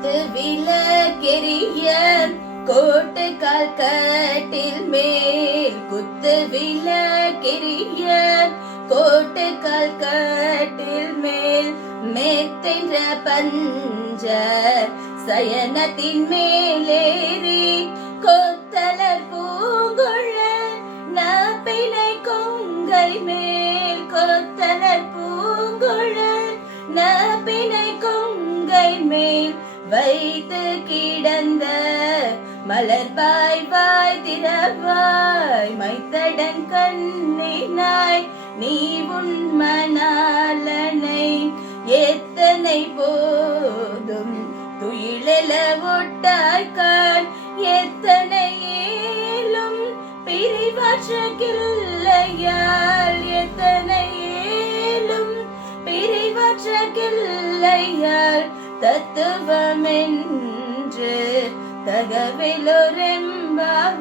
குத்து விளக்கெரிய கோட்டுக்கால் கட்டில் மேல் குத்து விளக்கெரிய கோட்டுக்கால் கட்டில் மேல் மேத்தென்ற பஞ்ச சயனத்தின் மேலேறி கொத்தலர் பூங்குழல் நப்பினை கொங்கை மேல் கொத்தலர் பூங்குழல் நப்பினை கொங்கை மேல் வைத்து கிடந்த மலர்பாய் வாய் திறவாய் மைத்தடன் கண்ணினாய் நீ உன் மணாலனை எத்தனை போதும் துயிலெல ஒட்டாய்கான் எத்தனை ஏலும் பிரிவாற்றகில்லையால் எத்தனை ஏலும் பிரிவாற்றகில்லையால் தத்துவமென்று தகவலொரெம்பாவாய்.